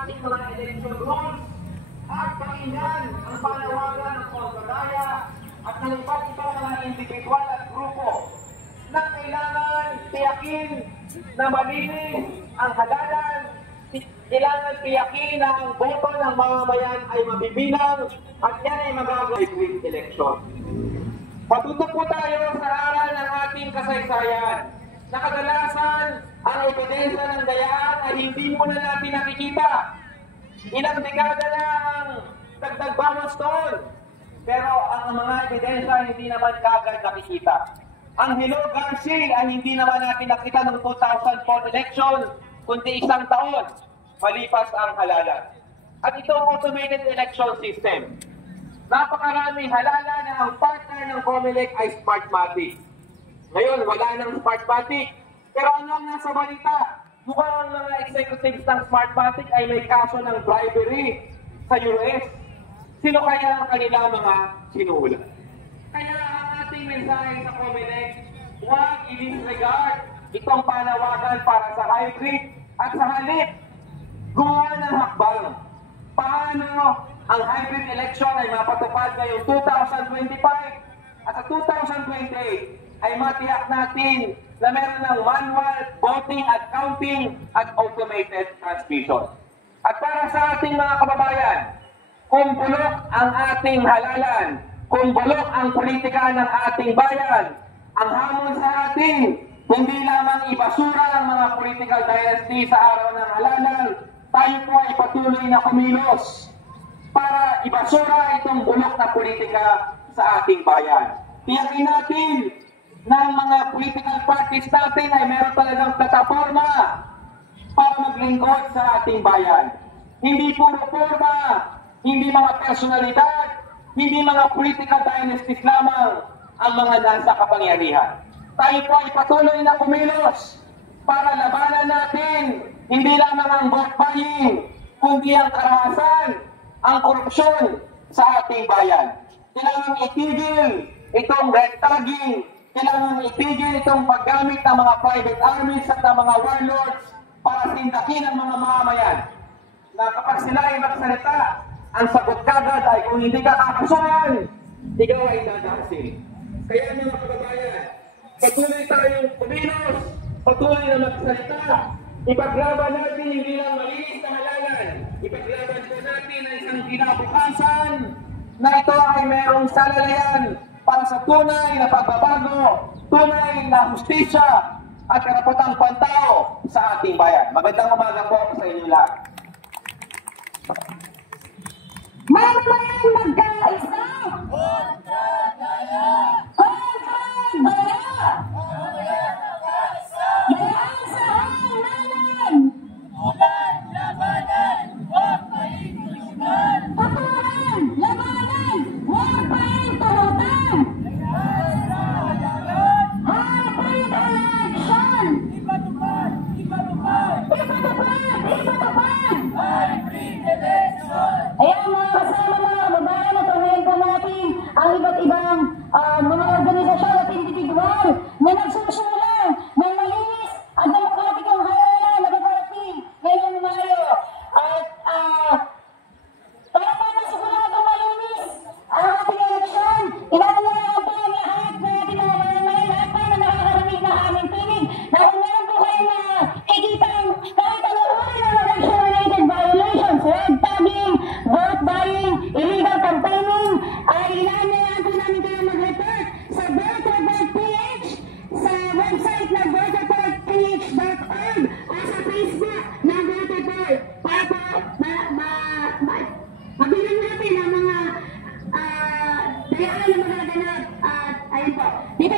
ating mga election rules at pakinggan ang panawagan ng kontraya at ng iba't ibang mga individual at grupo na kailangan tiyakin na malinis ang halalan, kailangan tiyakin na ang boto ng mamamayan ay mabibilang at yan ay magagawa with election. Patutok po tayo sa aral ng ating kasaysayan na kadalasan ang ebidensya ng dayaan ay hindi muna natin nakikita. Ilang dekada na ang dagdag bawas doon. Pero ang mga ebidensya hindi naman kagad nakikita. Ang Hello Garcia ay hindi naman natin nakita noong 2004 election, kundi isang taon malipas ang halalan. At itong automated election system, napakaraming halala na ang partner ng COMELEC ay Smartmatic. Ngayon, wala nang Smartmatic. Pero ano ang nasa balita? Mukhang ang mga executives ng Smartmatic ay may kaso ng bribery sa US. Sino kaya ang kanilang mga sinuhula? Kaya ang ating mensahe sa COMELEC, huwag i-disregard itong panawagan para sa hybrid at sa halip. Gumawa ng hakbang. Paano ang hybrid election ay mapatupad ngayong 2025 at sa 2028 ay matiyak natin na meron ng manual voting at counting at automated transmission. At para sa ating mga kababayan, kung bulok ang ating halalan, kung bulok ang politika ng ating bayan, ang hamon sa atin, hindi lamang ibasura ang mga political dynasty sa araw ng halalan, tayo po ay patuloy na kumilos para ibasura itong bulok na politika sa ating bayan. Tiyakin natin na ang mga political parties natin ay meron talagang plataforma para maglingkod sa ating bayan. Hindi puro forma, hindi mga personalidad, hindi mga political dynasties lamang ang mga nasa kapangyarihan. Tayo po ay patuloy na kumilos para labanan natin hindi lamang ang vote buying, kundi ang karahasan, ang korupsyon sa ating bayan. Kailangan itigil itong red tagging, kailangan itigil itong paggamit ng mga private armies at ng mga warlords para sindakin ang mga mamamayan. Na kapag sila ay magsalita, ang sagot kagad ay kung hindi ka kakasuhan, ikaw ay dadasin. Kaya mga kababayan, patuloy tayong kumilos, patuloy na magsalita, ipaglaban natin hindi lang malinis na halalan, ipaglaban po natin ang isang kinabukasan na ito ay merong salalayan para sa tunay na pagbabago, tunay na hustisya at karapatang pantao sa ating bayan. Magandang umaga po sa inyo lahat. Mamamayan magkaisa! Kontra daya! Kontra daya! Mamamayan magkaisa! Dayaan sa hanglanan! Tutulan, labanan, huwag paintulutan! Tutulan, labanan, huwag paintulutan! Dayaan sa hanglanan! Hybrid election! Ipatupad! Ipatupad! Ipatupad! Ipatupad! Hybrid election! Ayan mga kasama mga kababayan, natuloyin po natin ang iba't ibang mga organisasyon at individual na nagsusulang ng malinis at demokratikong halalan na babarating ngayong Mayo. At para masiguradong malinis ang ating eleksyon, inaalala po ang lahat na ating mga mamamayan, lahat pa na nakakarinig na aming tinig na kung meron po kayo na ikitang kahit ano uri ng election-related violations, red tagging, vote buying, illegal campaigning, ay inaalaan po namin kayo mag-report sa vote.ph, sa website na vote.ph.org o sa Facebook na vote.org para po mabilang natin ang mga dayaan na magaganap at ayun po. Dito